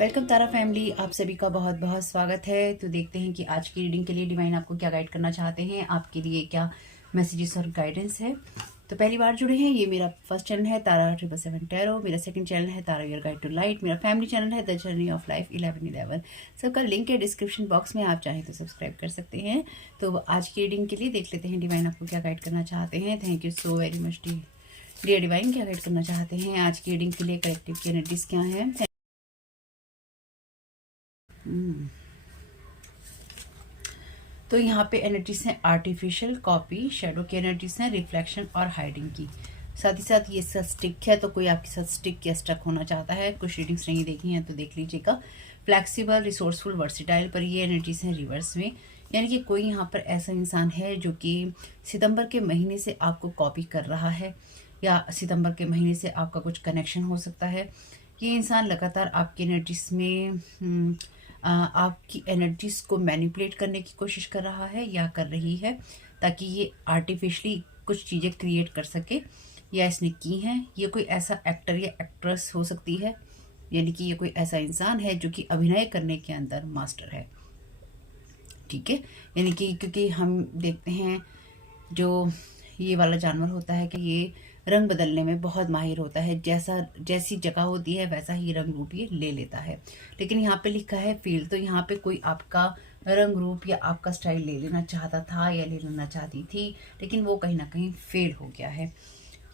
Welcome तारा family, आप सभी का बहुत बहुत स्वागत है। तो देखते हैं कि आज की रीडिंग के लिए डिवाइन आपको क्या गाइड करना चाहते हैं, आपके लिए क्या मैसेजेस और गाइडेंस है। तो पहली बार जुड़े हैं, ये मेरा फर्स्ट चैनल है तारा 777 टैरो। मेरा सेकंड चैनल है तारा योर गाइड टू लाइट। मेरा फैमिली चैनल है द जर्नी ऑफ लाइफ 1111। सबका लिंक है डिस्क्रिप्शन बॉक्स में, आप चाहें तो सब्सक्राइब कर सकते हैं। तो आज की रीडिंग के लिए देख लेते हैं डिवाइन आपको क्या गाइड करना चाहते हैं। Thank you so very much dear divine, क्या गाइड करना चाहते हैं आज की रीडिंग के लिए, कलेक्टिव की एनर्जीज क्या है। तो यहाँ पे एनर्जीज हैं आर्टिफिशियल, कॉपी, शेडो की एनर्जीज हैं, रिफ्लेक्शन और हाइडिंग की। साथ ही साथ ये सब स्टिक है, तो कोई आपके साथ स्टिक या स्टक होना चाहता है। कुछ रीडिंग्स नहीं देखी हैं तो देख लीजिएगा। फ्लैक्सीबल, रिसोर्सफुल, वर्सिटाइल, पर ये एनर्जीज हैं रिवर्स में। यानी कि कोई यहाँ पर ऐसा इंसान है जो कि सितंबर के महीने से आपको कॉपी कर रहा है, या सितंबर के महीने से आपका कुछ कनेक्शन हो सकता है। ये इंसान लगातार आपकी एनर्जीज में आपकी एनर्जीज को मैनिपुलेट करने की कोशिश कर रहा है या कर रही है, ताकि ये आर्टिफिशियली कुछ चीज़ें क्रिएट कर सके, या इसने की हैं। ये कोई ऐसा एक्टर या एक्ट्रेस हो सकती है, यानी कि ये कोई ऐसा इंसान है जो कि अभिनय करने के अंदर मास्टर है। ठीक है, यानी कि क्योंकि हम देखते हैं जो ये वाला जानवर होता है कि ये रंग बदलने में बहुत माहिर होता है। जैसी जगह होती है वैसा ही रंग रूप ये ले लेता है। लेकिन यहाँ पे लिखा है फील्ड, तो यहाँ पे कोई आपका रंग रूप या आपका स्टाइल ले लेना चाहता था या ले लेना चाहती थी, लेकिन वो कहीं ना कहीं फेल हो गया है।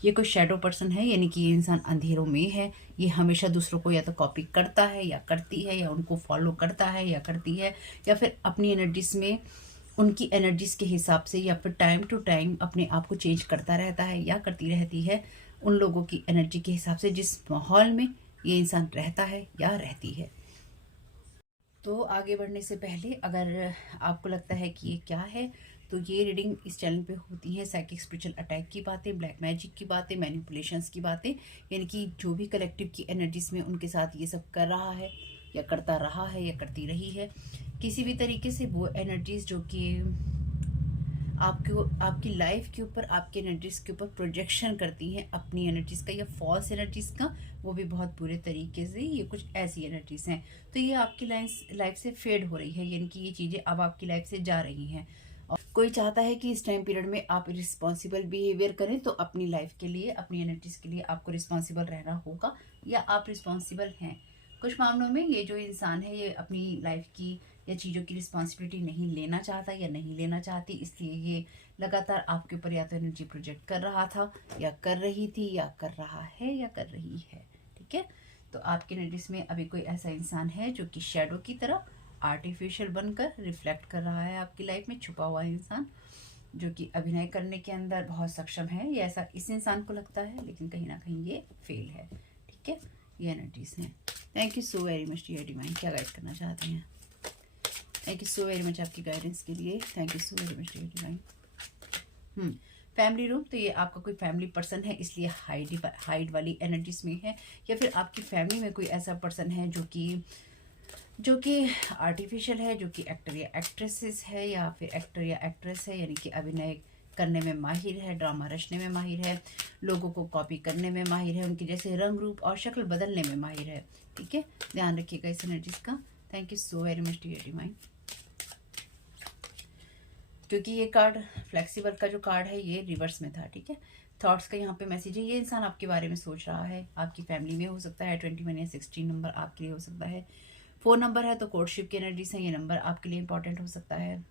ये कोई शेडो पर्सन है, यानी कि ये इंसान अंधेरों में है। ये हमेशा दूसरों को या तो कॉपी करता है या करती है, या उनको फॉलो करता है या करती है, या फिर अपनी एनर्जीज में उनकी एनर्जीज के हिसाब से, या फिर टाइम टू टाइम अपने आप को चेंज करता रहता है या करती रहती है उन लोगों की एनर्जी के हिसाब से जिस माहौल में ये इंसान रहता है या रहती है। तो आगे बढ़ने से पहले अगर आपको लगता है कि ये क्या है, तो ये रीडिंग इस चैनल पे होती है साइकिक स्पिरिचुअल अटैक की बातें, ब्लैक मैजिक की बातें, मैनिपुलेशंस की बातें, यानी कि जो भी कलेक्टिव की एनर्जीज में उनके साथ ये सब कर रहा है या करता रहा है या करती रही है, किसी भी तरीके से वो एनर्जीज जो कि आपको आपकी लाइफ के ऊपर, आपकी एनर्जीज के ऊपर प्रोजेक्शन करती हैं अपनी एनर्जीज का या फॉल्स एनर्जीज का, वो भी बहुत बुरे तरीके से, ये कुछ ऐसी एनर्जीज हैं। तो ये आपकी लाइफ से फेड हो रही है, यानी कि ये चीज़ें अब आपकी लाइफ से जा रही हैं। और कोई चाहता है कि इस टाइम पीरियड में आप रिस्पॉन्सिबल बिहेवियर करें, तो अपनी लाइफ के लिए, अपनी एनर्जीज के लिए आपको रिस्पॉन्सिबल रहना होगा, या आप रिस्पॉन्सिबल हैं। कुछ मामलों में ये जो इंसान है ये अपनी लाइफ की या चीज़ों की रिस्पॉन्सिबिलिटी नहीं लेना चाहता या नहीं लेना चाहती, इसलिए ये लगातार आपके ऊपर या तो एनर्जी प्रोजेक्ट कर रहा था या कर रही थी या कर रहा है या कर रही है। ठीक है, तो आपके एनर्जीज में अभी कोई ऐसा इंसान है जो कि शेडो की तरह आर्टिफिशियल बनकर रिफ्लेक्ट कर रहा है आपकी लाइफ में, छुपा हुआ इंसान जो कि अभिनय करने के अंदर बहुत सक्षम है, ये ऐसा इस इंसान को लगता है, लेकिन कहीं ना कहीं ये फेल है। ठीक है, ये एनर्जीज हैं। Thank you so very much dear divine, क्या गाइड करना चाहते हैं। Thank you so very much आपकी गाइडेंस के लिए। Thank you so very much dear divine. Family room, तो ये आपका कोई फैमिली पर्सन है, इसलिए हाइड वाली एनर्जीज में है, या फिर आपकी फैमिली में कोई ऐसा पर्सन है जो कि आर्टिफिशियल है, जो कि एक्टर या एक्ट्रेसेस है, या फिर एक्टर या एक्ट्रेस है, यानी कि अभिनय करने में माहिर है, ड्रामा रचने में माहिर है, लोगों को कॉपी करने में माहिर है, उनके जैसे रंग रूप और शक्ल बदलने में माहिर है। ठीक है, ध्यान रखिएगा इस एनर्जीज का। Thank you so very much dear divine. क्योंकि ये कार्ड फ्लेक्सिबल का जो कार्ड है ये रिवर्स में था। ठीक है, थॉट्स का यहाँ पे मैसेज है, ये इंसान आपके बारे में सोच रहा है, आपकी फैमिली में हो सकता है। 21 या 16 नंबर आपके लिए हो सकता है। 4 नंबर है तो कोर्टशिप की एनर्जीज है, ये नंबर आपके लिए इंपॉर्टेंट हो सकता है।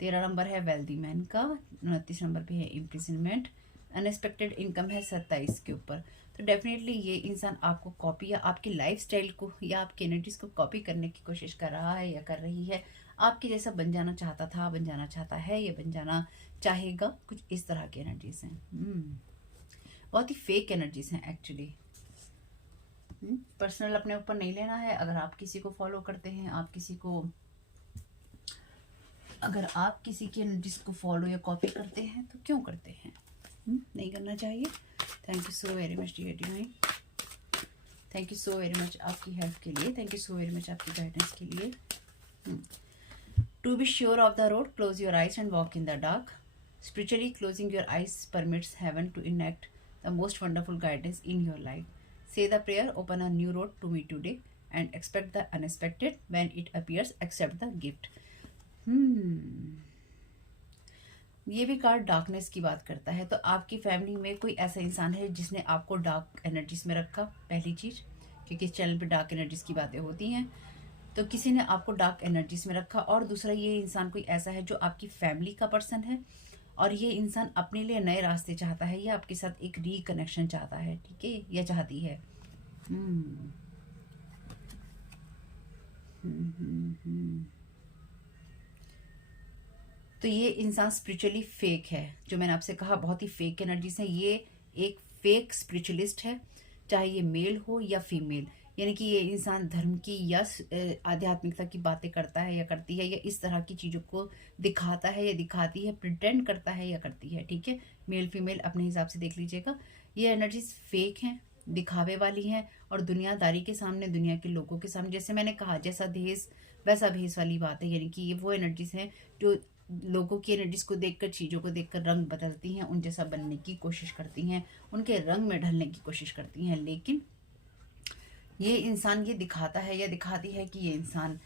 13 नंबर है वेल्दी मैन का, 29 नंबर पे है इम्प्रिजनमेंट, अनएक्सपेक्टेड इनकम है 27 के ऊपर। तो डेफिनेटली ये इंसान आपको कॉपी या आपकी लाइफस्टाइल को या आपकी एनर्जीज को कॉपी करने की कोशिश कर रहा है या कर रही है। आपके जैसा बन जाना चाहता था, बन जाना चाहता है, या बन जाना चाहेगा, कुछ इस तरह की एनर्जीज हैं। बहुत ही फेक एनर्जीज हैं एक्चुअली। पर्सनल अपने ऊपर नहीं लेना है। अगर आप किसी को फॉलो करते हैं, अगर आप किसी की एनर्जीज को फॉलो या कॉपी करते हैं तो क्यों करते हैं, नहीं करना चाहिए। Thank you so very much dear divine. Thank you so very much आपकी हेल्प के लिए। Thank you so very much आपकी गाइडेंस के लिए। To be sure of the road, close your eyes and walk in the dark. Spiritually, closing your eyes permits heaven to enact the most wonderful guidance in your life. Say the prayer, open a new road to me today and expect the unexpected. When it appears, accept the gift. ये भी card darkness की बात करता है। तो आपकी family में कोई ऐसा इंसान है जिसने आपको डार्क एनर्जीज में रखा, पहली चीज, क्योंकि इस चैनल पे डार्क एनर्जीज की बातें होती हैं। तो किसी ने आपको डार्क एनर्जीज में रखा। और दूसरा, ये इंसान कोई ऐसा है जो आपकी फैमिली का पर्सन है और ये इंसान अपने लिए नए रास्ते चाहता है या आपके साथ एक रिकनेक्शन चाहता है, ठीक है, या चाहती है। तो ये इंसान स्पिरिचुअली फेक है, जो मैंने आपसे कहा बहुत ही फेक एनर्जीज है। ये एक फेक स्पिरिचुअलिस्ट है, चाहे ये मेल हो या फीमेल। यानी कि ये इंसान धर्म की या आध्यात्मिकता की बातें करता है या करती है, या इस तरह की चीज़ों को दिखाता है या दिखाती है, प्रिटेंड करता है या करती है, ठीक है। मेल फीमेल अपने हिसाब से देख लीजिएगा। ये एनर्जीज फेक हैं, दिखावे वाली हैं और दुनियादारी के सामने, दुनिया के लोगों के सामने, जैसे मैंने कहा, जैसा देश वैसा भेस वाली बात है। यानी कि ये वो एनर्जीज हैं जो लोगों की एनर्जीज को देखकर, चीज़ों को देखकर रंग बदलती हैं, उन जैसा बनने की कोशिश करती हैं, उनके रंग में ढलने की कोशिश करती हैं। लेकिन ये इंसान ये दिखाता है या दिखाती है कि ये इंसान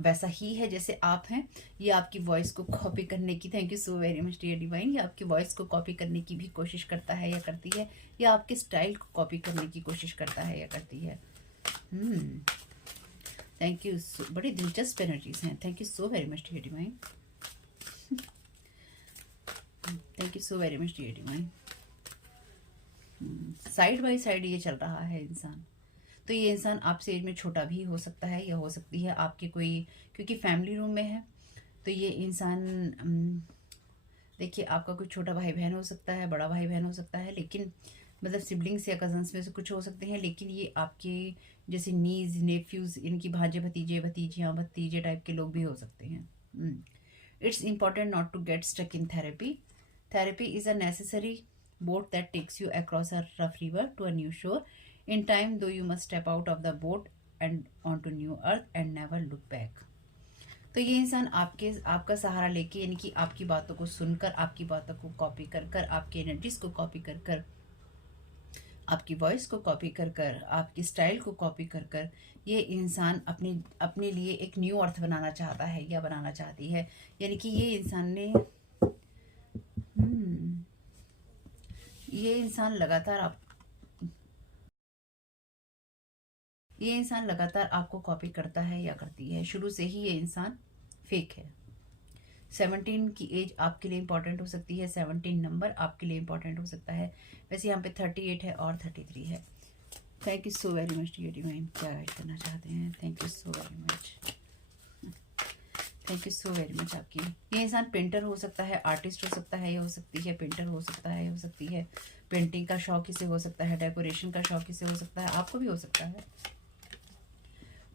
वैसा ही है जैसे आप हैं। ये आपकी वॉइस को कॉपी करने की, thank you so very much dear divine, ये आपकी वॉइस को कॉपी करने की भी कोशिश करता है या करती है, या आपके स्टाइल को कॉपी करने की कोशिश करता है या करती है। थैंक यू, बड़ी दिलचस्प एनर्जीज हैं। Thank you so very much dear divine, thank you so very much dear divine. Side by side ये चल रहा है इंसान। तो ये इंसान आपसे एज में छोटा भी हो सकता है या हो सकती है आपके कोई, क्योंकि फैमिली रूम में है। तो ये इंसान देखिए, आपका कोई छोटा भाई बहन हो सकता है, बड़ा भाई बहन हो सकता है, लेकिन मतलब सिबलिंग्स या कजन्स में से कुछ हो सकते हैं। लेकिन ये आपके जैसे नीज, नेफ्यूज, इनकी भांजे, भतीजे, भतीजियाँ, भतीजे टाइप के लोग भी हो सकते हैं। It's important not to get stuck in therapy. Therapy is a necessary boat that takes you across a rough river to a new shore. In time, though, you must step out of the boat and onto new earth and never look back. तो ये इंसान आपका सहारा लेके, यानी कि आपकी बातों को सुनकर, आपकी बातों को कॉपी कर कर, आपकी एनर्जीज को कॉपी कर कर, आपकी वॉइस को कॉपी कर कर, आपकी स्टाइल को कॉपी कर कर, ये इंसान अपने लिए एक न्यू अर्थ बनाना चाहता है या बनाना चाहती है। यानी कि ये इंसान ने ये इंसान लगातार आपको कॉपी करता है या करती है। शुरू से ही ये इंसान फेक है। 17 की एज आपके लिए इंपॉर्टेंट हो सकती है, 17 नंबर आपके लिए इंपॉर्टेंट हो सकता है। वैसे यहाँ पे 38 है और 33 है। Thank you so very much dear divine, क्या गाइड करना चाहते हैं। Thank you so very much, thank you so very much. आपकी ये इंसान पेंटर हो सकता है, आर्टिस्ट हो सकता है, ये हो सकती है पेंटर हो सकता है, हो सकती है पेंटिंग का शौक इसे हो सकता है, डेकोरेशन का शौक इसे हो सकता है, आपको भी हो सकता है।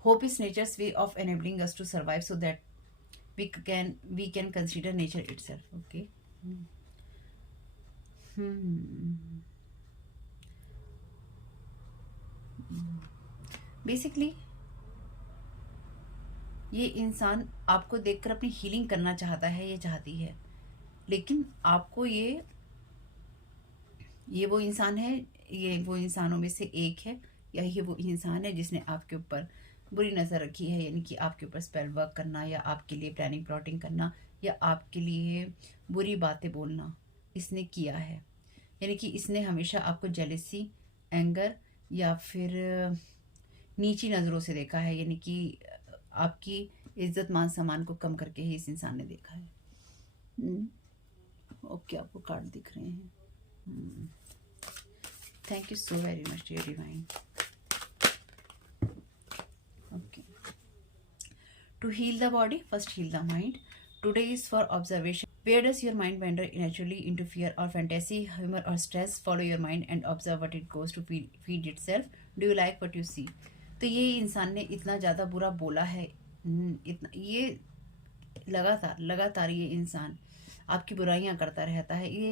Hope is nature's way of enabling us to survive so that we can consider nature itself. Okay, basically ये इंसान आपको देखकर अपनी हीलिंग करना चाहता है, ये चाहती है। लेकिन आपको ये वो इंसान है, ये वो इंसानों में से एक है, या ये वो इंसान है जिसने आपके ऊपर बुरी नज़र रखी है। यानी कि आपके ऊपर स्पेल वर्क करना, या आपके लिए प्लानिंग प्लॉटिंग करना, या आपके लिए बुरी बातें बोलना इसने किया है। यानी कि इसने हमेशा आपको जेलेसी, एंगर या फिर नीची नज़रों से देखा है। यानी कि आपकी इज्जत, मान सम्मान को कम करके ही इस इंसान ने देखा है। ओके, आपको कार्ड दिख रहे हैं। Thank you so very much dear divine. Okay, to heal the body, first heal the mind. Today is for observation. Where does your mind wander naturally into fear or fantasy, humor or stress? Follow your mind and observe what it goes to feed itself. Do you like what you see? तो ये इंसान ने इतना ज़्यादा बुरा बोला है, इतना ये लगातार ये इंसान आपकी बुराइयां करता रहता है। ये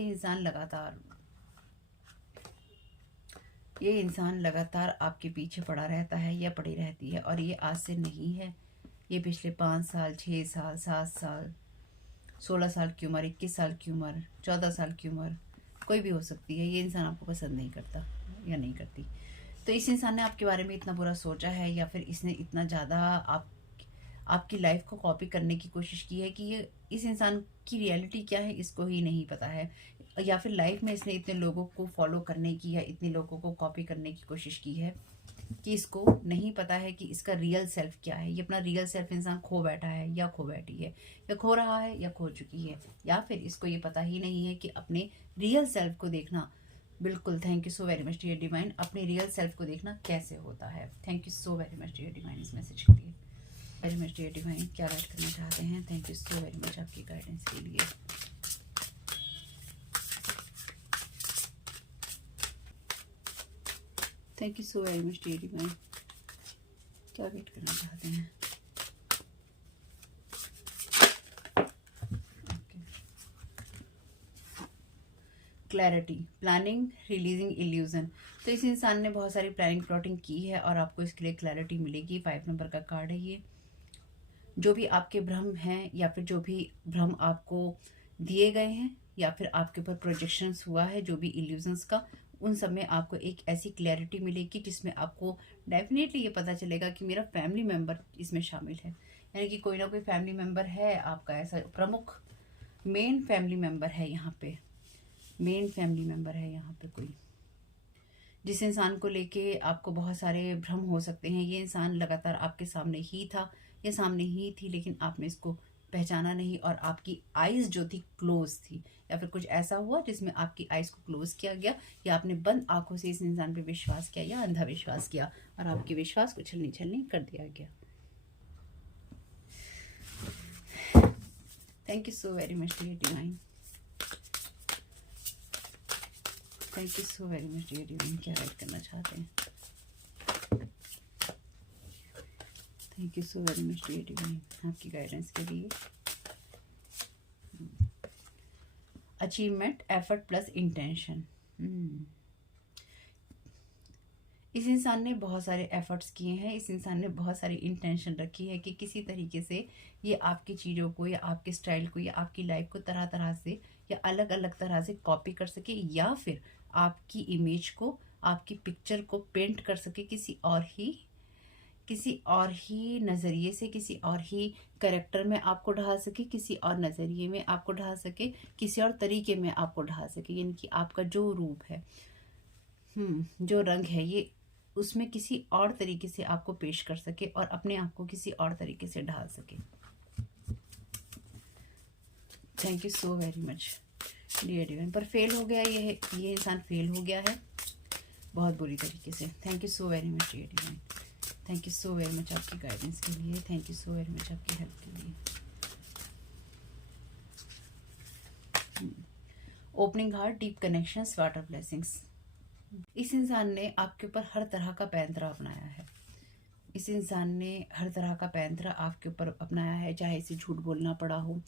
इंसान लगातार आपके पीछे पड़ा रहता है या पड़ी रहती है। और ये आज से नहीं है, ये पिछले 5 साल, 6 साल, 7 साल, 16 साल की उम्र, 21 साल की उम्र, 14 साल की उम्र, कोई भी हो सकती है। ये इंसान आपको पसंद नहीं करता या नहीं करती। तो इस इंसान ने आपके बारे में इतना बुरा सोचा है, या फिर इसने इतना ज़्यादा आपकी लाइफ को कॉपी करने की कोशिश की है कि ये इस इंसान की रियलिटी क्या है इसको ही नहीं पता है, या फिर लाइफ में इसने इतने लोगों को फॉलो करने की या इतने लोगों को कॉपी करने की कोशिश की है कि इसको नहीं पता है कि इसका रियल सेल्फ क्या है। ये अपना रियल सेल्फ इंसान खो बैठा है या खो बैठी है, या खो रहा है या खो चुकी है, या फिर इसको ये पता ही नहीं है कि अपने रियल सेल्फ को देखना, बिल्कुल thank you so very much dear divine, अपने रियल सेल्फ को देखना कैसे होता है। Thank you so very much dear divine इस मैसेज के लिए। वेरी मच डियर डिवाइन, क्या गाइड करना चाहते हैं? Thank you so very much आपकी गाइडेंस के लिए। Thank you so very much dear divine, क्या गाइड करना चाहते हैं? Clarity, planning, releasing illusion. तो इस इंसान ने बहुत सारी प्लानिंग प्लॉटिंग की है और आपको इसके लिए क्लैरिटी मिलेगी। 5 नंबर का कार्ड है ये। जो भी आपके भ्रम हैं या फिर जो भी भ्रम आपको दिए गए हैं या फिर आपके ऊपर प्रोजेक्शंस हुआ है, जो भी इल्यूजन्स का, उन सब में आपको एक ऐसी क्लैरिटी मिलेगी जिसमें आपको डेफिनेटली ये पता चलेगा कि मेरा फैमिली मेम्बर इसमें शामिल है। यानी कि कोई ना कोई फैमिली मेम्बर है आपका, ऐसा प्रमुख मेन फैमिली मेम्बर है यहाँ पे, मेन फैमिली मेम्बर है यहाँ पे कोई, जिस इंसान को लेके आपको बहुत सारे भ्रम हो सकते हैं। ये इंसान लगातार आपके सामने ही था, ये सामने ही थी, लेकिन आपने इसको पहचाना नहीं और आपकी आइज़ जो थी क्लोज थी, या फिर कुछ ऐसा हुआ जिसमें आपकी आइज़ को क्लोज किया गया, या आपने बंद आंखों से इस इंसान पे विश्वास किया या अंधा विश्वास किया और आपके विश्वास को छलनी छलनी कर दिया गया। Thank you so very much dear divine, thank you so very much dear divine, क्या गाइड करना चाहते हैं? Thank you so very much dear divine आपकी गाइडेंस के लिए। Achievement, effort plus intention. इस इंसान ने बहुत सारे एफर्ट्स किए हैं, इस इंसान ने बहुत सारी इंटेंशन रखी है कि किसी तरीके से ये आपकी चीज़ों को या आपके स्टाइल को या आपकी लाइफ को तरह तरह से या अलग अलग तरह से कॉपी कर सके, या फिर आपकी इमेज को, आपकी पिक्चर को पेंट कर सके किसी और ही नज़रिए से, किसी और ही कैरेक्टर में आपको ढाल सके, किसी और नज़रिए में आपको ढाल सके, किसी और तरीके में आपको ढाल सके। यानी कि आपका जो रूप है, जो रंग है, ये उसमें किसी और तरीके से आपको पेश कर सके और अपने आप को किसी और तरीके से ढाल सके। Thank you so very much dear divine. पर फेल हो गया, ये इंसान फेल हो गया है बहुत बुरी तरीके से। Thank you so very much dear divine, thank you so very much आपकी गाइडेंस के लिए, thank you so very much आपकी हेल्प के लिए। Opening heart, deep connections, water blessings. इस इंसान ने आपके ऊपर हर तरह का पैंतरा अपनाया है, इस इंसान ने हर तरह का पैंतरा आपके ऊपर अपनाया है। चाहे इसे झूठ बोलना पड़ा हो,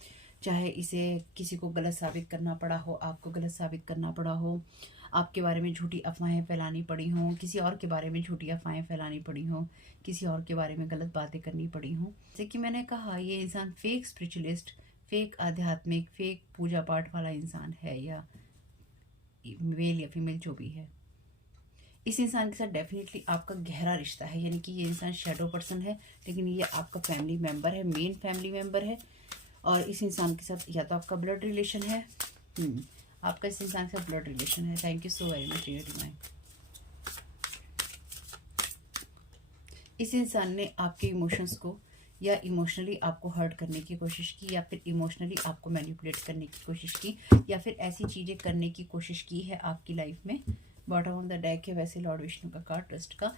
चाहे इसे किसी को गलत साबित करना पड़ा हो, आपको गलत साबित करना पड़ा हो, आपके बारे में झूठी अफवाहें फैलानी पड़ी हों, किसी और के बारे में झूठी अफवाहें फैलानी पड़ी हों, किसी और के बारे में गलत बातें करनी पड़ी हों। जैसे कि मैंने कहा, ये इंसान फेक स्पिरिचुअलिस्ट, फेक आध्यात्मिक, फेक पूजा पाठ वाला इंसान है, या मेल या फीमेल जो भी है। इस इंसान के साथ डेफिनेटली आपका गहरा रिश्ता है, यानी कि ये इंसान शैडो पर्सन है, लेकिन ये आपका फैमिली मेम्बर है, मेन फैमिली मेम्बर है। और इस इंसान के साथ या तो आपका ब्लड रिलेशन है, आपका इस इंसान के साथ ब्लड रिलेशन है। Thank you so very much dear divine. इस इंसान ने आपके इमोशंस को या इमोशनली आपको हर्ट करने की कोशिश की, या फिर इमोशनली आपको मैनिपुलेट करने की कोशिश की, या फिर ऐसी चीज़ें करने की कोशिश की है आपकी लाइफ में। बॉटम ऑफ द डेक है वैसे लॉर्ड विष्णु का कार्ड, ट्रस्ट का।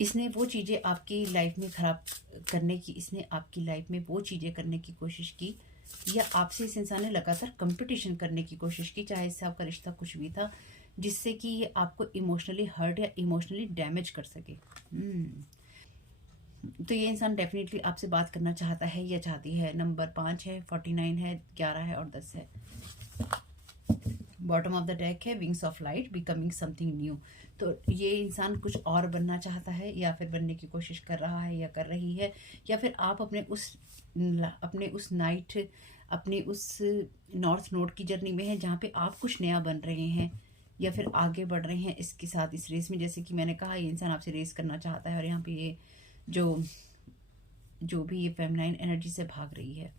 इसने वो चीज़ें आपकी लाइफ में ख़राब करने की, इसने आपकी लाइफ में वो चीज़ें करने की कोशिश की, या आपसे इस इंसान ने लगातार कंपटीशन करने की कोशिश की, चाहे इससे आपका रिश्ता कुछ भी था, जिससे कि ये आपको इमोशनली हर्ट या इमोशनली डैमेज कर सके। तो ये इंसान डेफिनेटली आपसे बात करना चाहता है या चाहती है। नंबर 5 है, 49 है, 11 है और 10 है। बॉटम ऑफ द डेक है wings of light, becoming something new. तो ये इंसान कुछ और बनना चाहता है, या फिर बनने की कोशिश कर रहा है या कर रही है, या फिर आप अपने उस नॉर्थ नोड की जर्नी में है, जहाँ पे आप कुछ नया बन रहे हैं, या फिर आगे बढ़ रहे हैं इसके साथ इस रेस में। जैसे कि मैंने कहा, ये इंसान आपसे रेस करना चाहता है और यहाँ पे ये जो भी ये फेमिनाइन एनर्जी से भाग रही है।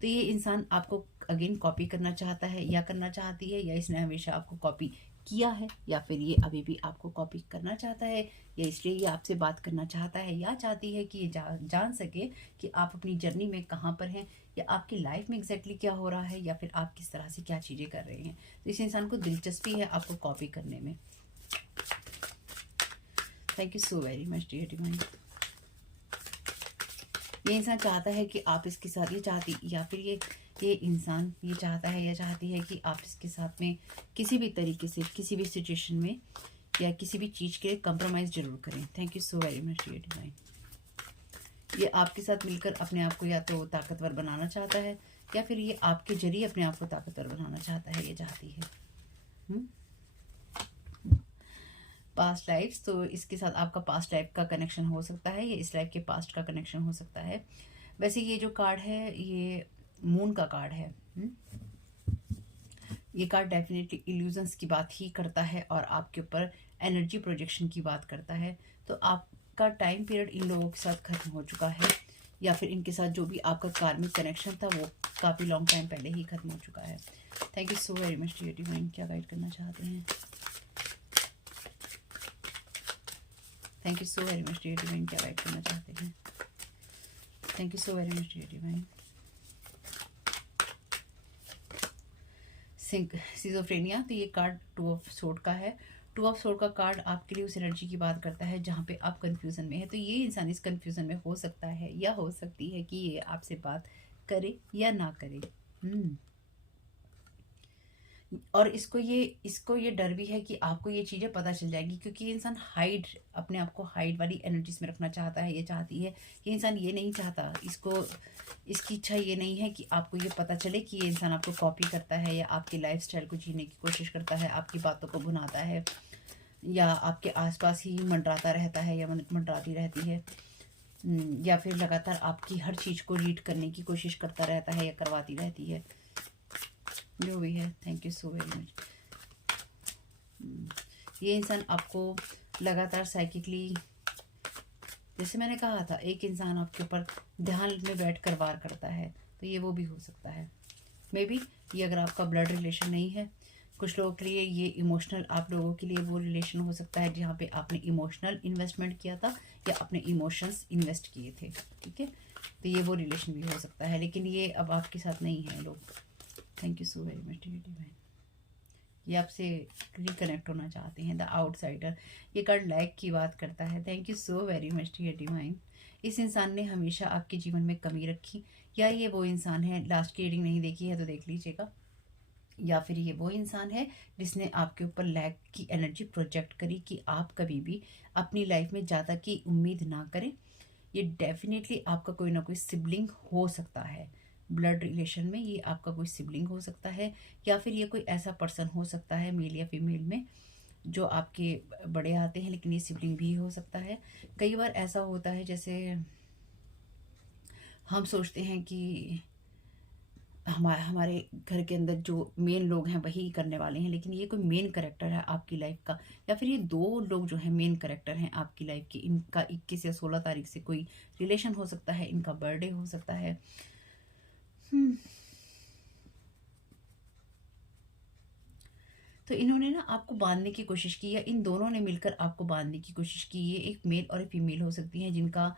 तो ये इंसान आपको अगेन कॉपी करना चाहता है या करना चाहती है, या इसने हमेशा आपको कॉपी किया है, या फिर ये अभी भी आपको कॉपी करना चाहता है, या इसलिए ये आपसे बात करना चाहता है या चाहती है कि ये जान सके कि आप अपनी जर्नी में कहाँ पर हैं, या आपकी लाइफ में एग्जैक्टली क्या हो रहा है, या फिर आप किस तरह से क्या चीज़ें कर रहे हैं। तो इस इंसान को दिलचस्पी है आपको कॉपी करने में। Thank you so very much dear divine. ये इंसान चाहता है कि आप इसके साथ, ये चाहती या फिर ये इंसान ये चाहता है या चाहती है कि आप इसके साथ में किसी भी तरीके से, किसी भी सिचुएशन में या किसी भी चीज़ के लिए कंप्रोमाइज़ जरूर करें। Thank you so very much dear divine. ये आपके साथ मिलकर अपने आप को या तो ताकतवर बनाना चाहता है, या फिर ये आपके जरिए अपने आप को ताकतवर बनाना चाहता है, ये चाहती है। पास्ट लाइफ, तो इसके साथ आपका पास्ट लाइफ का कनेक्शन हो सकता है, ये इस लाइफ के पास्ट का कनेक्शन हो सकता है। वैसे ये जो कार्ड है ये मून का कार्ड है। ये कार्ड डेफिनेटली इल्यूजन्स की बात ही करता है और आपके ऊपर एनर्जी प्रोजेक्शन की बात करता है। तो आपका टाइम पीरियड इन लोगों के साथ खत्म हो चुका है, या फिर इनके साथ जो भी आपका कार्मिक कनेक्शन था वो काफ़ी लॉन्ग टाइम पहले ही खत्म हो चुका है। Thank you so very much dear divine. क्या गाइड करना चाहते हैं? Thank you so very much dear divine. क्या गाइड करना चाहते हैं? Thank you so very much dear divine. Schizophrenia, तो ये कार्ड 2 ऑफ सोर्ड का है। 2 ऑफ सोर्ड का कार्ड आपके लिए उस एनर्जी की बात करता है जहाँ पे आप कंफ्यूजन में है। तो ये इंसान इस कंफ्यूजन में हो सकता है या हो सकती है कि ये आपसे बात करे या ना करे। और इसको ये डर भी है कि आपको ये चीज़ें पता चल जाएगी, क्योंकि ये इंसान अपने आप को हाइड वाली एनर्जीज में रखना चाहता है, ये चाहती है। ये इंसान ये नहीं चाहता, इसकी इच्छा ये नहीं है कि आपको ये पता चले कि ये इंसान आपको कॉपी करता है या आपकी लाइफस्टाइल को जीने की कोशिश करता है, आपकी बातों को भुनाता है, या आपके आसपास ही मंडराता रहता है या मंडराती रहती है, या फिर लगातार आपकी हर चीज़ को रीड करने की कोशिश करता रहता है या करवाती रहती है, जो भी है। Thank you so very much. ये इंसान आपको लगातार साइकिकली, जैसे मैंने कहा था, एक इंसान आपके ऊपर ध्यान में बैठ कर वार करता है, तो ये वो भी हो सकता है। मे बी ये अगर आपका ब्लड रिलेशन नहीं है, कुछ लोगों के लिए ये इमोशनल, आप लोगों के लिए वो रिलेशन हो सकता है जहाँ पे आपने इमोशनल इन्वेस्टमेंट किया था या अपने इमोशंस इन्वेस्ट किए थे। ठीक है, तो ये वो रिलेशन भी हो सकता है, लेकिन ये अब आपके साथ नहीं है लोग। Thank you so very much dear divine. ये आपसे रिकनेक्ट होना चाहते हैं। द आउटसाइडर, ये कार्ड लाइक की बात करता है। Thank you so very much dear divine. इस इंसान ने हमेशा आपके जीवन में कमी रखी, या ये वो इंसान है, लास्ट की रीडिंग नहीं देखी है तो देख लीजिएगा, या फिर ये वो इंसान है जिसने आपके ऊपर लैक की एनर्जी प्रोजेक्ट करी कि आप कभी भी अपनी लाइफ में ज़्यादा की उम्मीद ना करें। ये डेफिनेटली आपका कोई ना कोई सिबलिंग हो सकता है, ब्लड रिलेशन में ये आपका कोई सिबलिंग हो सकता है, या फिर ये कोई ऐसा पर्सन हो सकता है मेल या फीमेल में जो आपके बड़े आते हैं, लेकिन ये सिबलिंग भी हो सकता है। कई बार ऐसा होता है जैसे हम सोचते हैं कि हमारे घर के अंदर जो मेन लोग हैं वही करने वाले हैं, लेकिन ये कोई मेन कैरेक्टर है आपकी लाइफ का, या फिर ये 2 लोग जो हैं मेन कैरेक्टर हैं आपकी लाइफ के, इनका 21 या 16 तारीख से कोई रिलेशन हो सकता है, इनका बर्थडे हो सकता है। तो इन्होंने ना आपको बांधने की कोशिश की, या इन दोनों ने मिलकर आपको बांधने की कोशिश की। ये एक मेल और एक फीमेल हो सकती हैं जिनका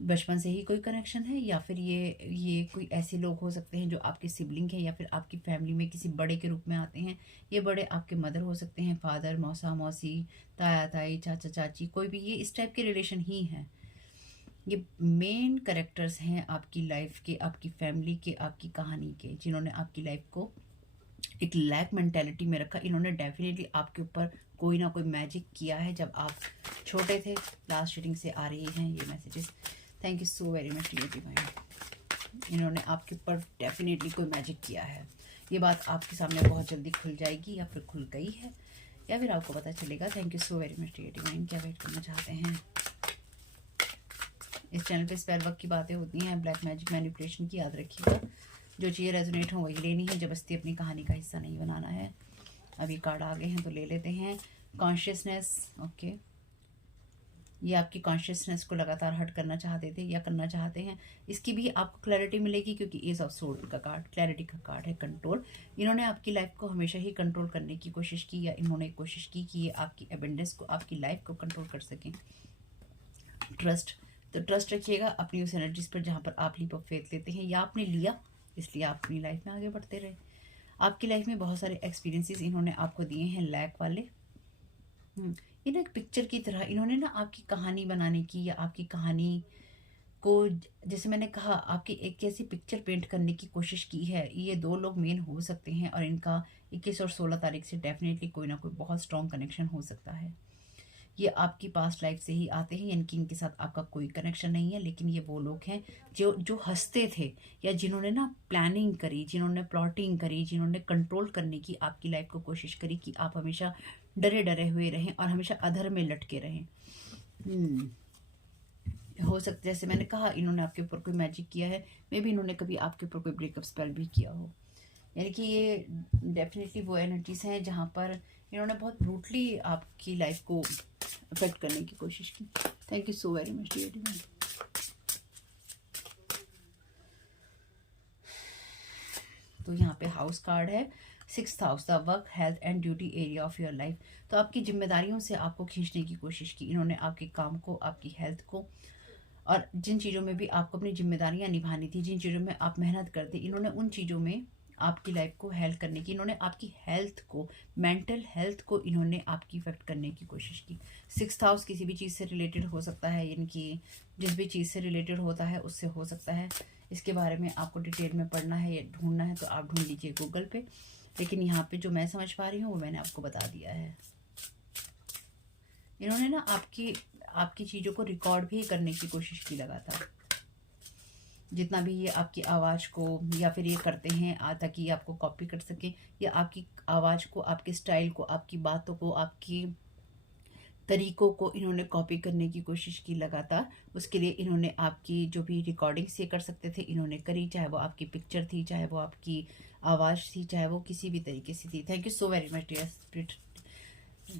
बचपन से ही कोई कनेक्शन है, या फिर ये कोई ऐसे लोग हो सकते हैं जो आपके सिबलिंग हैं या फिर आपकी फैमिली में किसी बड़े के रूप में आते हैं। ये बड़े आपके मदर हो सकते हैं, फादर, मौसा मौसी, ताया ताई, चाचा चाची, कोई भी, ये इस टाइप के रिलेशन ही हैं। ये मेन कैरेक्टर्स हैं आपकी लाइफ के, आपकी फैमिली के, आपकी कहानी के, जिन्होंने आपकी लाइफ को एक लैक मेंटेलिटी में रखा। इन्होंने डेफिनेटली आपके ऊपर कोई ना कोई मैजिक किया है जब आप छोटे थे। लास्ट रीडिंग से आ रही हैं ये messages. Thank you so very much dear divine. इन्होंने आपके ऊपर डेफिनेटली कोई मैजिक किया है। ये बात आपके सामने बहुत जल्दी खुल जाएगी, या फिर खुल गई है, या फिर आपको पता चलेगा। Thank you so very much dear divine. क्या वेट करना चाहते हैं? इस चैनल पे स्पेल वर्क की बातें होती हैं, ब्लैक मैजिक मैनिपुलेशन की, याद रखिएगा। जो चीज़ें रेजोनेट हो वही लेनी है, जबरदस्ती अपनी कहानी का हिस्सा नहीं बनाना है। अभी कार्ड आ गए हैं तो ले लेते हैं। कॉन्शियसनेस, ओके, ये आपकी कॉन्शियसनेस को लगातार हट करना चाहते थे या करना चाहते हैं, इसकी भी आपको क्लैरिटी मिलेगी क्योंकि एज ऑफ सोर्ड का कार्ड क्लैरिटी का कार्ड है, कंट्रोल। इन्होंने आपकी लाइफ को हमेशा ही कंट्रोल करने की कोशिश की या इन्होंने कोशिश की कि ये आपकी एबेंडेंस को, आपकी लाइफ को कंट्रोल कर सकें। ट्रस्ट, तो ट्रस्ट रखिएगा अपनी उस एनर्जीज पर जहाँ पर आप लीप ऑफ फेथ लेते हैं या आपने लिया, इसलिए आप अपनी लाइफ में आगे बढ़ते रहे। आपकी लाइफ में बहुत सारे एक्सपीरियंसेस इन्होंने आपको दिए हैं लैक वाले। ये ना एक पिक्चर की तरह इन्होंने ना आपकी कहानी बनाने की या आपकी कहानी को, जैसे मैंने कहा, आपकी एक ऐसी पिक्चर पेंट करने की कोशिश की है। ये 2 लोग मेन हो सकते हैं और इनका 21 और 16 तारीख से डेफिनेटली कोई ना कोई बहुत स्ट्रॉन्ग कनेक्शन हो सकता है। ये आपकी पास्ट लाइफ से ही आते हैं, यानी कि इनके साथ आपका कोई कनेक्शन नहीं है, लेकिन ये वो लोग हैं जो हंसते थे या जिन्होंने ना प्लानिंग करी, जिन्होंने प्लॉटिंग करी, जिन्होंने कंट्रोल करने की आपकी लाइफ को कोशिश करी कि आप हमेशा डरे डरे हुए रहें और हमेशा अधर में लटके रहें। हो सकता, जैसे मैंने कहा, इन्होंने आपके ऊपर कोई मैजिक किया है, मे भी इन्होंने कभी आपके ऊपर कोई ब्रेकअप स्पेल भी किया हो। यानी कि ये डेफिनेटली वो एनर्जीज हैं जहाँ पर इन्होंने बहुत ब्रूटली आपकी लाइफ को अफेक्ट करने की कोशिश की। Thank you so very much dear divine. तो यहाँ पे हाउस कार्ड है, 6th house, the work, health and duty area of your life. तो आपकी जिम्मेदारियों से आपको खींचने की कोशिश की इन्होंने, आपके काम को, आपकी हेल्थ को, और जिन चीज़ों में भी आपको अपनी जिम्मेदारियां निभानी थी, जिन चीज़ों में आप मेहनत करते, इन्होंने उन चीज़ों में आपकी लाइफ को हेल्प करने की, इन्होंने आपकी हेल्थ को, मेंटल हेल्थ को इन्होंने आपकी इफेक्ट करने की कोशिश की। 6th हाउस किसी भी चीज़ से रिलेटेड हो सकता है, यानी कि जिस भी चीज़ से रिलेटेड होता है उससे हो सकता है। इसके बारे में आपको डिटेल में पढ़ना है या ढूंढना है तो आप ढूंढ लीजिए गूगल पे, लेकिन यहाँ पे जो मैं समझ पा रही हूँ वो मैंने आपको बता दिया है। इन्होंने ना आपकी चीज़ों को रिकॉर्ड भी करने की कोशिश की लगातार, जितना भी ये आपकी आवाज़ को या फिर ये करते हैं ताकि ये आपको कॉपी कर सके, या आपकी आवाज़ को, आपके स्टाइल को, आपकी बातों को, आपकी तरीकों को इन्होंने कॉपी करने की कोशिश की लगातार। उसके लिए इन्होंने आपकी जो भी रिकॉर्डिंग्स ये कर सकते थे इन्होंने करी, चाहे वो आपकी पिक्चर थी, चाहे वो आपकी आवाज़ थी, चाहे वो किसी भी तरीके से थी। Thank you so very much dear spirit,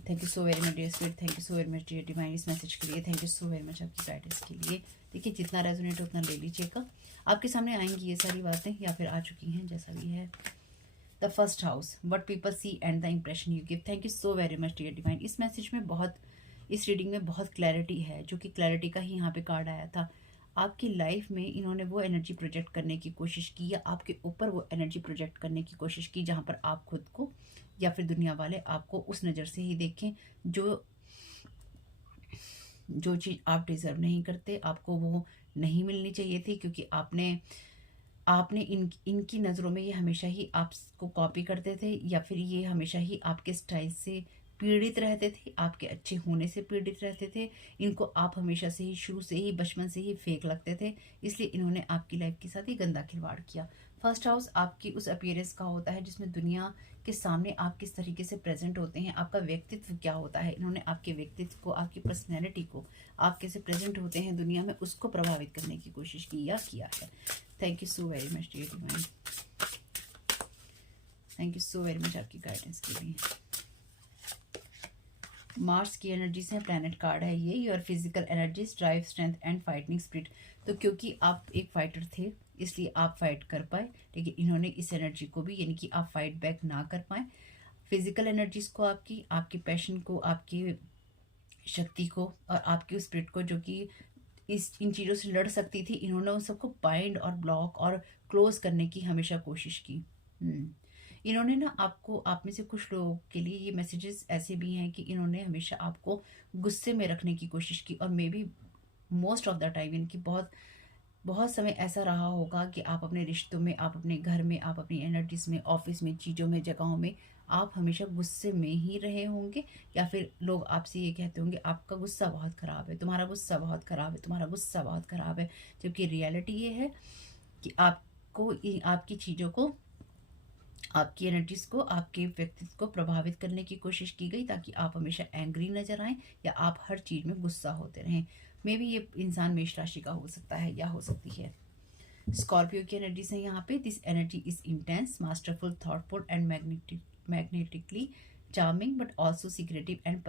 thank you so very much dear spirit, thank you so very much dear divine इस मैसेज के लिए। Thank you so very much आपकी गाइडेंस के लिए। देखिए जितना रेजोनेट उतना ले लीजिएगा, आपके सामने आएंगी ये सारी बातें या फिर आ चुकी हैं, जैसा भी है। The first house, what people see and the impression you give. Thank you so very much dear divine. इस मैसेज में बहुत, इस रीडिंग में बहुत क्लैरिटी है, जो कि क्लैरिटी का ही यहाँ पे कार्ड आया था। आपकी लाइफ में इन्होंने वो एनर्जी प्रोजेक्ट करने की कोशिश की या आपके ऊपर वो एनर्जी प्रोजेक्ट करने की कोशिश की जहाँ पर आप खुद को या फिर दुनिया वाले आपको उस नज़र से ही देखें जो चीज़ आप डिज़र्व नहीं करते, आपको वो नहीं मिलनी चाहिए थी, क्योंकि आपने इनकी नज़रों में ये हमेशा ही आपको कॉपी करते थे या फिर ये हमेशा ही आपके स्टाइल से पीड़ित रहते थे, आपके अच्छे होने से पीड़ित रहते थे। इनको आप हमेशा से ही, शुरू से ही, बचपन से ही फेक लगते थे, इसलिए इन्होंने आपकी लाइफ के साथ ही गंदा खिलवाड़ किया। फर्स्ट हाउस आपकी उस अपीयरेंस का होता है जिसमें दुनिया के सामने आप किस तरीके से प्रेजेंट होते हैं, आपका व्यक्तित्व क्या होता है। इन्होंने आपके व्यक्तित्व को, आपकी पर्सनैलिटी को, आप कैसे प्रेजेंट होते हैं दुनिया में, उसको प्रभावित करने की कोशिश की या किया है। Thank you so very much dear divine, thank you so very much आपकी गाइडेंस के लिए। मार्स की एनर्जीज है, प्लैनेट कार्ड है ये। Your physical energies, drive, strength and fighting spirit. तो क्योंकि आप एक फाइटर थे इसलिए आप फाइट कर पाए, लेकिन इन्होंने इस एनर्जी को भी, यानी कि आप फाइट बैक ना कर पाए। फिजिकल एनर्जीज को, आपके पैशन को, आपकी शक्ति को और आपकी उस स्पिरिट को जो कि इन चीज़ों से लड़ सकती थी, इन्होंने उन सबको बाइंड और ब्लॉक और क्लोज करने की हमेशा कोशिश की। इन्होंने ना आपको, आप में से कुछ लोगों के लिए ये मैसेजेस ऐसे भी हैं कि इन्होंने हमेशा आपको गुस्से में रखने की कोशिश की, और may be most of the time इनकी बहुत समय ऐसा रहा होगा कि आप अपने रिश्तों में, आप अपने घर में, आप अपनी एनर्जीज में, ऑफिस में, चीज़ों में, जगहों में आप हमेशा गुस्से में ही रहे होंगे, या फिर लोग आपसे ये कहते होंगे आपका गुस्सा बहुत ख़राब है, तुम्हारा गुस्सा बहुत ख़राब है, तुम्हारा गुस्सा बहुत ख़राब है। जबकि रियलिटी ये है कि आपको, आपकी चीज़ों को, आपकी एनर्जीज को, आपके व्यक्तित्व को प्रभावित करने की कोशिश की गई ताकि आप हमेशा एंग्री नजर आएं या आप हर चीज़ में गुस्सा होते रहें। मे बी ये इंसान मेष राशि का हो सकता है या हो सकती है। स्कॉर्पियो की एनर्जीज है यहाँ पे। This energy is intense, masterful, thoughtful and magnetically charming but also secretive and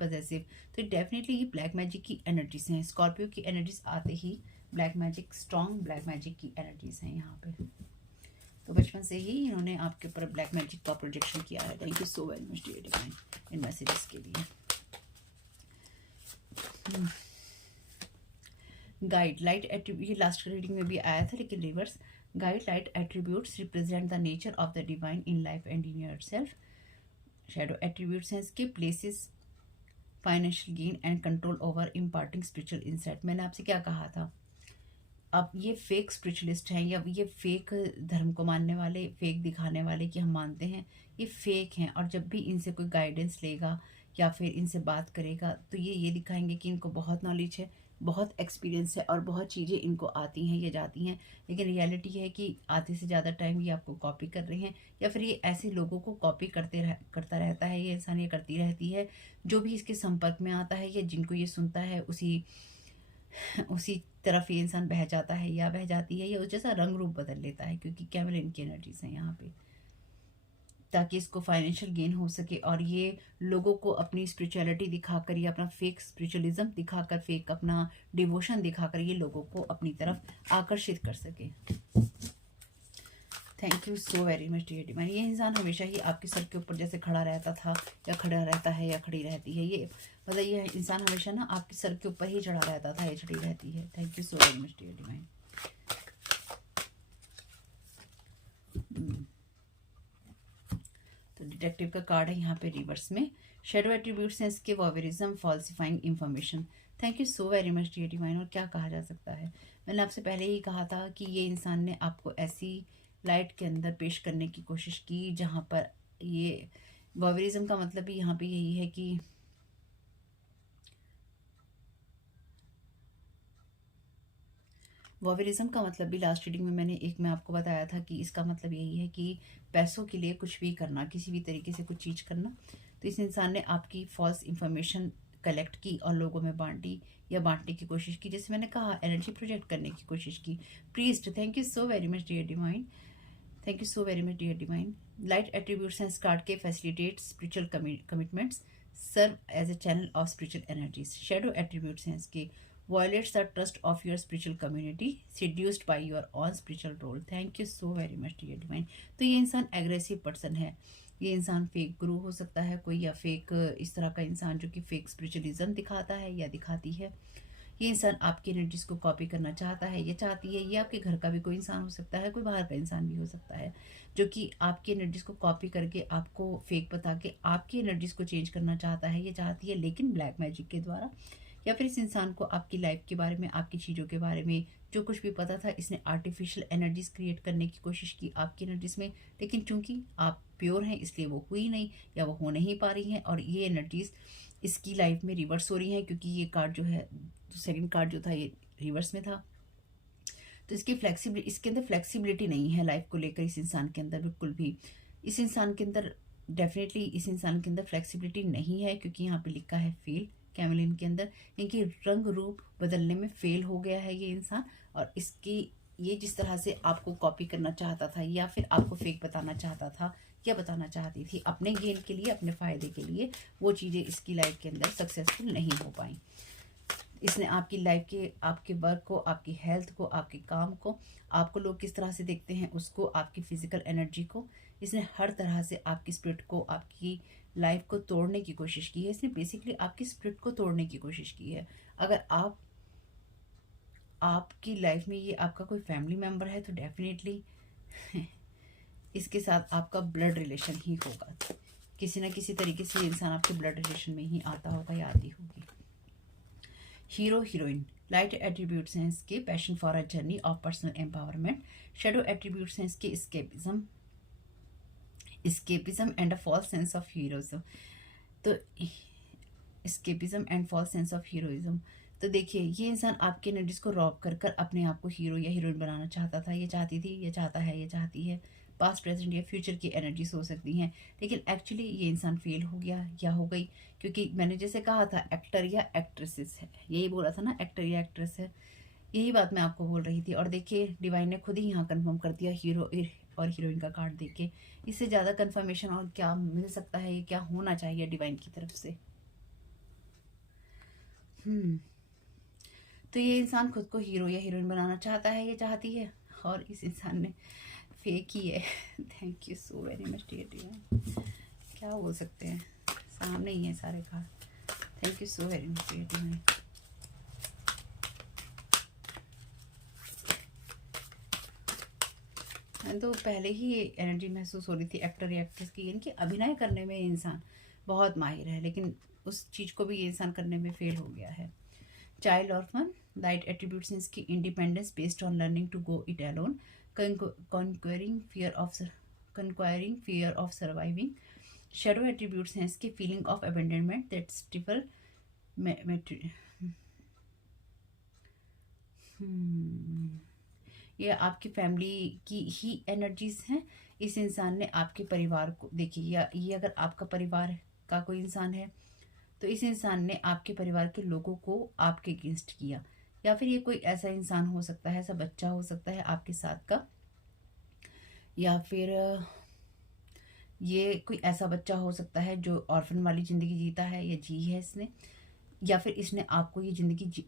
possessive. तो डेफिनेटली ये ब्लैक मैजिक की एनर्जीज हैं। स्कॉर्पियो की एनर्जीज आते ही black magic, strong black magic की एनर्जीज हैं यहाँ पे। तो बचपन से ही इन्होंने आपके ऊपर ब्लैक मैजिक का प्रोजेक्शन किया है। Thank you so very much dear divine इन मैसेजेस के लिए। गाइड लाइट एट्रीब्यूट, ये लास्ट रीडिंग में भी आया था लेकिन reverse. Guide light attributes represent the nature of the divine in life and in yourself. Shadow attributes हैं इसके, places financial gain and control over imparting spiritual insight. मैंने आपसे क्या कहा था, अब ये फेक स्पिरिचुअलिस्ट हैं या ये फेक धर्म को मानने वाले, फेक दिखाने वाले कि हम मानते हैं, ये फेक हैं। और जब भी इनसे कोई गाइडेंस लेगा या फिर इनसे बात करेगा तो ये दिखाएंगे कि इनको बहुत नॉलेज है, बहुत एक्सपीरियंस है और बहुत चीज़ें इनको आती हैं, ये जाती हैं। लेकिन रियलिटी है कि आधे से ज़्यादा टाइम ये आपको कॉपी कर रहे हैं या फिर ये ऐसे लोगों को कॉपी करता रहता है। ये इंसान ये करती रहती है, जो भी इसके संपर्क में आता है या जिनको ये सुनता है उसी तरफ ये इंसान बह जाता है या बह जाती है, या उस जैसा रंग रूप बदल लेता है, क्योंकि कैमलिन की एनर्जीज हैं यहाँ पे, ताकि इसको फाइनेंशियल गेन हो सके। और ये लोगों को अपनी स्पिरिचुअलिटी दिखाकर या अपना फेक स्पिरिचुअलिज्म दिखाकर, फेक अपना डिवोशन दिखाकर ये लोगों को अपनी तरफ आकर्षित कर सके। Thank you so very much dear divine. ये इंसान हमेशा ही आपके सर के ऊपर जैसे खड़ा रहता था या खड़ा रहता है या खड़ी रहती है, ये मतलब ये इंसान हमेशा ना आपके सर के ऊपर ही चढ़ा रहता था या चढ़ी रहती है। Thank you so very much dear divine. तो डिटेक्टिव का कार्ड है यहाँ पे रिवर्स में। शेडो एट्रीब्यूट्स हैं इसके, voyeurism, falsifying information. Thank you so very much dear divine. और क्या कहा जा सकता है, मैंने आपसे पहले ही कहा था कि ये इंसान ने आपको ऐसी लाइट के अंदर पेश करने की कोशिश की जहाँ पर ये वॉवेरिज्म का मतलब भी यहाँ पे यही है कि वॉवेरिज्म का मतलब भी लास्ट रीडिंग में मैं आपको बताया था कि इसका मतलब यही है कि पैसों के लिए कुछ भी करना, किसी भी तरीके से कुछ चीज़ करना। तो इस इंसान ने आपकी फॉल्स इंफॉर्मेशन कलेक्ट की और लोगों में बांटी या बांटने की कोशिश की, जैसे मैंने कहा एनर्जी प्रोजेक्ट करने की कोशिश की। Priest, thank you so very much dear divine. Thank you so very much dear divine. Light attributes हैं इस कार्ड के, facilitate spiritual commitments, serve as a channel of spiritual energies. Shadow attributes हैं इसके, violates the trust of your spiritual community, seduced by your own spiritual role. Thank you so very much dear divine। तो ये इंसान aggressive person है, ये इंसान fake गुरु हो सकता है कोई, या फेक इस तरह का इंसान जो कि फेक स्पिरिचुअलिज्म दिखाता है या दिखाती है। ये इंसान आपकी एनर्जीज को कॉपी करना चाहता है या चाहती है। ये आपके घर का भी कोई इंसान हो सकता है, कोई बाहर का इंसान भी हो सकता है, जो कि आपकी एनर्जीज को कॉपी करके आपको फेक बता के आपकी एनर्जीज को चेंज करना चाहता है, ये चाहती है, लेकिन ब्लैक मैजिक के द्वारा। या फिर इस इंसान को आपकी लाइफ के बारे में, आपकी चीज़ों के बारे में जो कुछ भी पता था, इसने आर्टिफिशियल एनर्जीज क्रिएट करने की कोशिश की आपकी एनर्जीज में, लेकिन चूंकि आप प्योर हैं इसलिए वो हुई नहीं या वो हो नहीं पा रही हैं। और ये एनर्जीज इसकी लाइफ में रिवर्स हो रही हैं, क्योंकि ये कार्ड जो है, सेकंड कार्ड जो था ये रिवर्स में था। तो इसके अंदर फ्लेक्सिबिलिटी नहीं है लाइफ को लेकर इस इंसान के अंदर, बिल्कुल भी। इस इंसान के अंदर डेफिनेटली इस इंसान के अंदर फ्लेक्सिबिलिटी नहीं है, क्योंकि यहाँ पे लिखा है फेल कैमलिन के अंदर, इनकी रंग रूप बदलने में फेल हो गया है ये इंसान। और इसकी ये जिस तरह से आपको कॉपी करना चाहता था या फिर आपको फेक बताना चाहता था या बताना चाहती थी अपने गेन के लिए, अपने फ़ायदे के लिए, वो चीज़ें इसकी लाइफ के अंदर सक्सेसफुल नहीं हो पाई। इसने आपकी लाइफ के, आपके वर्क को, आपकी हेल्थ को, आपके काम को, आपको लोग किस तरह से देखते हैं उसको, आपकी फिजिकल एनर्जी को, इसने हर तरह से आपकी स्पिरिट को, आपकी लाइफ को तोड़ने की कोशिश की है। इसने बेसिकली आपकी स्पिरिट को तोड़ने की कोशिश की है। अगर आपकी लाइफ में ये आपका कोई फैमिली मेम्बर है तो डेफिनेटली इसके साथ आपका ब्लड रिलेशन ही होगा। किसी ना किसी तरीके से इंसान आपके ब्लड रिलेशन में ही आता होगा या आती होगी। हीरो हीरोइन, लाइट एट्रीब्यूट्स हैं इसके, passion for a journey of personal empowerment. Shadow attributes हैं इसके, escapism and a false sense of heroism. तो escapism and false sense of heroism, तो देखिए ये इंसान आपके एनर्जीज को रॉब कर कर अपने आप को हीरो या हीरोइन बनाना चाहता था, ये चाहती थी, ये चाहता है, ये चाहती है। पास्ट, प्रेजेंट या फ्यूचर की एनर्जीज हो सकती हैं, लेकिन एक्चुअली ये इंसान फेल हो गया या हो गई, क्योंकि मैंने जैसे कहा था एक्टर या एक्ट्रेसेस है, यही बोला था ना, एक्टर या एक्ट्रेस है। यही बात मैं आपको बोल रही थी। और देखिए डिवाइन ने खुद ही यहाँ कंफर्म कर दिया हीरो और हीरोइन का कार्ड देके। इससे ज़्यादा कंफर्मेशन और क्या मिल सकता है, ये क्या होना चाहिए डिवाइन की तरफ से। तो ये इंसान खुद को हीरो या हीरोइन बनाना चाहता है या चाहती है, और इस इंसान ने फेक ही है। Thank you so very much dear divine. क्या बोल सकते हैं, सामने ही है सारे card. Thank you so very much dear divine. तो पहले ही ये एनर्जी महसूस हो रही थी एक्टर या एक्ट्रेस की, यानी कि अभिनय करने में ये इंसान बहुत माहिर है, लेकिन उस चीज़ को भी ये इंसान करने में फेल हो गया है। चाइल्ड ऑर्फन, लाइट एट्रीब्यूट्स इसकी independence based on learning to go it alone, conquering fear of surviving. Shadow attributes हैं इसके feeling of abandonment that stifle ये आपकी फैमिली की ही एनर्जीज हैं। इस इंसान ने आपके परिवार को, देखिए या ये अगर आपका परिवार का कोई इंसान है तो इस इंसान ने आपके परिवार के लोगों को आपके अगेंस्ट किया, या फिर ये कोई ऐसा इंसान हो सकता है, ऐसा बच्चा हो सकता है आपके साथ का, या फिर ये कोई ऐसा बच्चा हो सकता है जो ऑर्फन वाली ज़िंदगी जीता है या जी है इसने, या फिर इसने आपको ये ज़िंदगी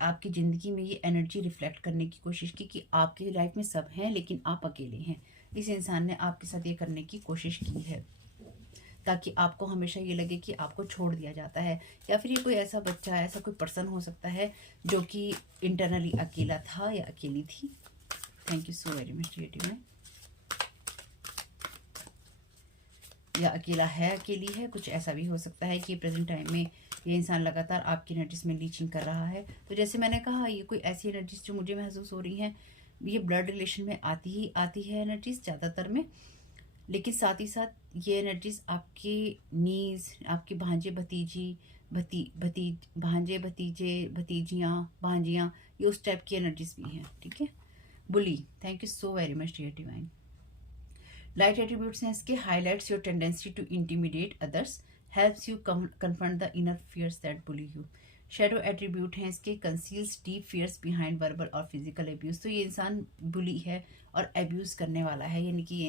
आपकी ज़िंदगी में ये एनर्जी रिफ्लेक्ट करने की कोशिश की कि आपकी लाइफ में सब हैं लेकिन आप अकेले हैं। इस इंसान ने आपके साथ ये करने की कोशिश की है ताकि आपको हमेशा ये लगे कि आपको छोड़ दिया जाता है, या फिर ये कोई ऐसा बच्चा, ऐसा कोई पर्सन हो सकता है जो कि इंटरनली अकेला था या अकेली थी। Thank you so very much dear divine. या अकेला है, अकेली है, कुछ ऐसा भी हो सकता है कि प्रेजेंट टाइम में ये इंसान लगातार आपकी एनर्जीज में लीचिंग कर रहा है। तो जैसे मैंने कहा, ये कोई ऐसी एनर्जीज जो मुझे महसूस हो रही हैं, ये ब्लड रिलेशन में आती है एनर्जीज ज़्यादातर में, लेकिन साथ ही साथ ये एनर्जीज आपके नीज, आपकी भांजे भतीजी भांजे भतीजे भतीजियाँ भांजियाँ, ये उस टाइप की एनर्जीज भी हैं। ठीक है bully, thank you so very much dear divine. Light attributes हैं इसके, highlights your tendency to intimidate others, helps you confront the inner fears that bully you. Shadow attribute हैं इसके, conceals deep fears behind verbal और physical abuse. तो ये इंसान बुली है और एब्यूज करने वाला है, यानी कि ये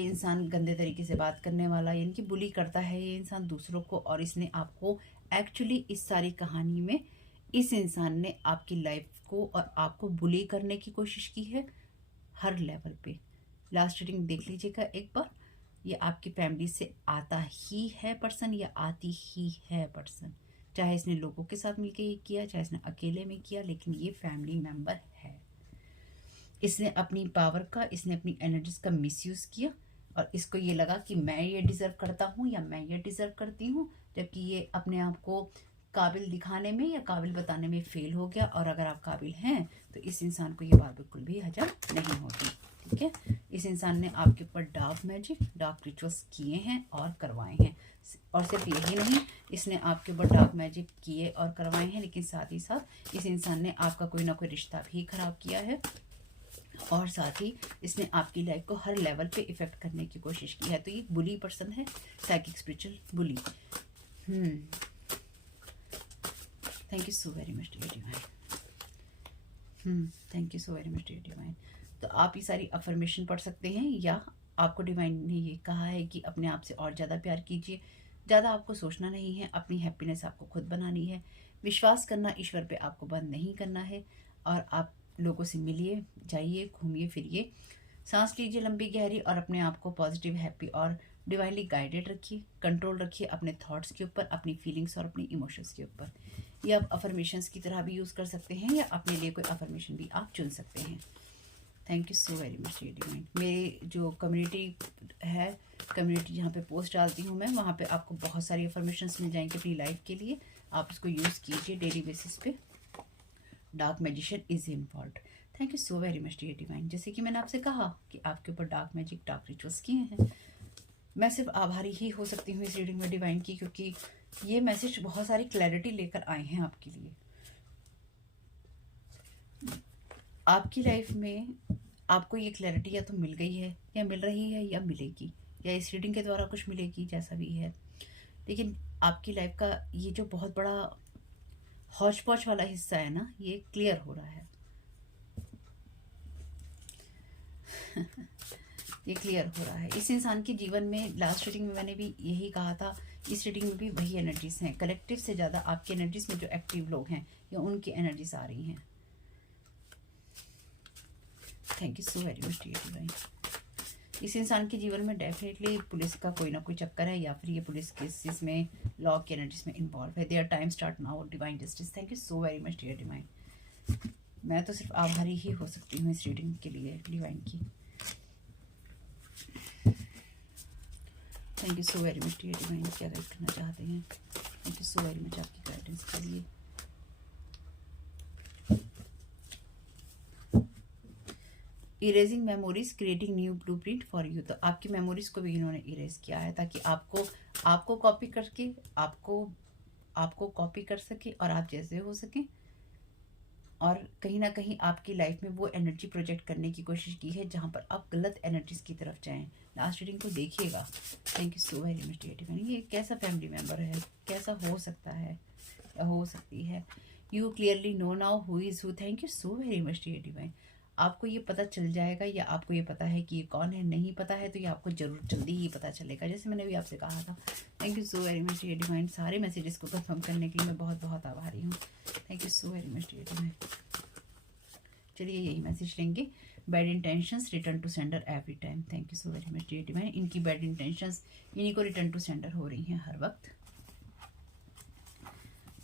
इंसान गंदे तरीके से बात करने वाला, यानी कि बुली करता है ये इंसान दूसरों को। और इसने आपको एक्चुअली इस सारी कहानी में इस इंसान ने आपकी लाइफ को और आपको बुली करने की कोशिश की है हर लेवल पे। लास्ट रीडिंग देख लीजिएगा एक बार। ये आपकी फैमिली से आता ही है पर्सन या आती ही है पर्सन, चाहे इसने लोगों के साथ मिलकर ये किया, चाहे इसने अकेले में किया, लेकिन ये फैमिली मेंबर है। इसने अपनी पावर का, इसने अपनी एनर्जीज का मिसयूज किया और इसको ये लगा कि मैं ये डिजर्व करता हूँ या मैं ये डिजर्व करती हूँ, जबकि ये अपने आप को काबिल दिखाने में या काबिल बताने में फेल हो गया। और अगर आप काबिल हैं तो इस इंसान को ये बात बिल्कुल भी हजम नहीं होती। ठीक है, इस इंसान ने आपके ऊपर डार्क मैजिक, डार्क रिचुअल्स किए हैं और करवाए हैं। और सिर्फ यही नहीं, इसने आपके ऊपर डार्क मैजिक किए और करवाए हैं, लेकिन साथ ही साथ इस इंसान ने आपका कोई ना कोई रिश्ता भी खराब किया है, और साथ ही इसने आपकी लाइफ को हर लेवल पे इफेक्ट करने की कोशिश की है। तो ये बुली पर्सन है, psychic spiritual bully. Thank you so very much dear divine. Thank you so very much dear divine. तो आप ये सारी अफर्मेशन पढ़ सकते हैं, या आपको डिवाइन ने ये कहा है कि अपने आप से और ज़्यादा प्यार कीजिए, ज़्यादा आपको सोचना नहीं है, अपनी हैप्पीनेस आपको खुद बनानी है, विश्वास करना ईश्वर पे आपको बंद नहीं करना है, और आप लोगों से मिलिए, जाइए, घूमिए फिरिए, सांस लीजिए लंबी गहरी, और अपने आप को पॉजिटिव, हैप्पी और डिवाइनली गाइडेड रखिए। कंट्रोल रखिए अपने थॉट्स के ऊपर, अपनी फीलिंग्स और अपनी इमोशंस के ऊपर। ये आप अफर्मेशंस की तरह भी यूज़ कर सकते हैं, या अपने लिए कोई अफर्मेशन भी आप चुन सकते हैं। Thank you so very much dear divine. मेरी जो कम्युनिटी है, कम्युनिटी जहाँ पे पोस्ट डालती हूँ मैं, वहाँ पे आपको बहुत सारी अफर्मेशंस मिल जाएंगे अपनी लाइफ के लिए। आप इसको यूज़ कीजिए डेली बेसिस पे। Dark magician is involved. Thank you so very much dear divine. जैसे कि मैंने आपसे कहा कि आपके ऊपर डार्क मैजिक, डार्क रिचुअल्स किए हैं, मैं सिर्फ आभारी ही हो सकती हूँ इस रीडिंग में डिवाइन की, क्योंकि ये मैसेज बहुत सारी क्लैरिटी लेकर आए हैं आपके लिए। आपकी लाइफ में आपको ये क्लैरिटी या तो मिल गई है, या मिल रही है, या मिलेगी, या इस रीडिंग के द्वारा कुछ मिलेगी, जैसा भी है। लेकिन आपकी लाइफ का ये जो बहुत बड़ा हौच पौच वाला हिस्सा है ना, ये क्लियर हो रहा है। ये क्लियर हो रहा है इस इंसान के जीवन में। लास्ट रीडिंग में मैंने भी यही कहा था, इस रीडिंग में भी वही एनर्जीज हैं। कलेक्टिव से ज़्यादा आपकी एनर्जीज में जो एक्टिव लोग हैं या उनकी एनर्जीज आ रही हैं। Thank you so very much dear divine. इस इंसान के जीवन में डेफिनेटली पुलिस का कोई ना कोई चक्कर है, या फिर ये पुलिस केसेस में लॉ की एनर्जीज में इन्वॉल्व है। Their time start now divine justice. Thank you so very much dear divine. मैं तो सिर्फ आभारी ही हो सकती हूँ इस रीडिंग के लिए डिवाइन की। Thank you so very much dear divine. क्या गाइड करना चाहते हैं? Thank you so very much आपकी गाइडेंस के लिए। Erasing memories creating new blueprint for you. तो आपकी मेमोरीज को भी इन्होंने इरेज किया है ताकि आपको कॉपी करके आपको कॉपी कर सके और आप जैसे हो सकें, और कहीं ना कहीं आपकी लाइफ में वो एनर्जी प्रोजेक्ट करने की कोशिश की है जहाँ पर आप गलत एनर्जीज की तरफ जाएं। लास्ट रीडिंग को देखिएगा। Thank you so very much dear divine. ये कैसा फैमिली मेम्बर है, कैसा हो सकता है या हो सकती है? You clearly know now who is who. Thank you so very much dear divine. आपको ये पता चल जाएगा, या आपको ये पता है कि ये कौन है। नहीं पता है तो ये आपको जरूर जल्दी ही पता चलेगा, जैसे मैंने भी आपसे कहा था। Thank you so very much dear divine. सारे मैसेजेस को कंफर्म करने के लिए मैं बहुत बहुत आभारी हूँ। Thank you so very much dear divine. चलिए यही मैसेज लेंगे। Bad intentions return to sender every time. Thank you so very much dear divine. इनकी बैड इंटेंशंस इन्हीं को रिटर्न टू सेंडर हो रही हैं हर वक्त।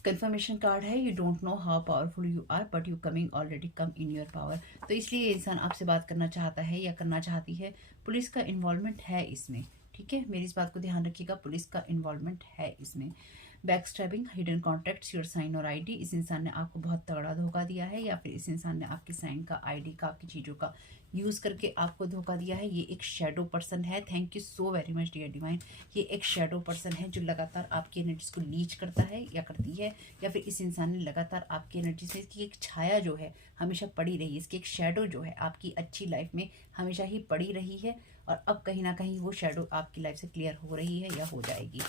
कंफर्मेशन कार्ड है, you don't know how powerful you are but you coming already come in your power. तो इसलिए इंसान आपसे बात करना चाहता है या करना चाहती है। पुलिस का इन्वॉल्वमेंट है इसमें, ठीक है, मेरी इस बात को ध्यान रखिएगा। पुलिस का इन्वॉल्वमेंट है इसमें। Back stabbing, hidden contacts, your sign और आईडी। इस इंसान ने आपको बहुत तगड़ा धोखा दिया है, या फिर इस इंसान ने आपकी साइन का, आईडी का, आपकी चीज़ों का यूज़ करके आपको धोखा दिया है। ये एक शेडो पर्सन है। Thank you so very much dear divine. ये एक शेडो पर्सन है जो लगातार आपकी एनर्जीज को लीच करता है या करती है, या फिर इस इंसान ने लगातार आपकी एनर्जी से, इसकी एक छाया जो है हमेशा पड़ी रही है, इसकी एक शेडो जो है आपकी अच्छी लाइफ में हमेशा ही पड़ी रही है, और अब कहीं ना कहीं वो शेडो आपकी लाइफ से क्लियर हो रही है या हो जाएगी।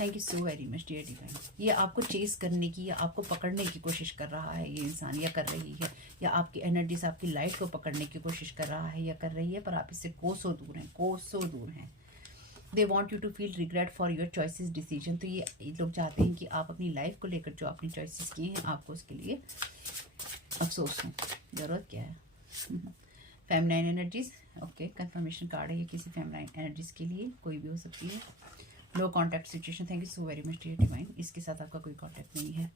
Thank you so very much dear divine. ये आपको चेस करने की या आपको पकड़ने की कोशिश कर रहा है ये इंसान, या कर रही है, या आपकी एनर्जी से आपकी लाइट को पकड़ने की कोशिश कर रहा है या कर रही है, पर आप इससे कोसों दूर हैं, कोसों दूर हैं। They want you to feel regret for your choices decision. तो ये लोग चाहते हैं कि आप अपनी लाइफ को लेकर जो अपनी चॉइसेस किए हैं आपको उसके लिए अफसोस हो। ज़रूरत क्या है? Feminine energies, okay, confirmation card है ये किसी फेमिनाइन एनर्जीज के लिए, कोई भी हो सकती है। No contact situation. Thank you so very much dear divine. इसके साथ आपका कोई कॉन्टैक्ट नहीं है।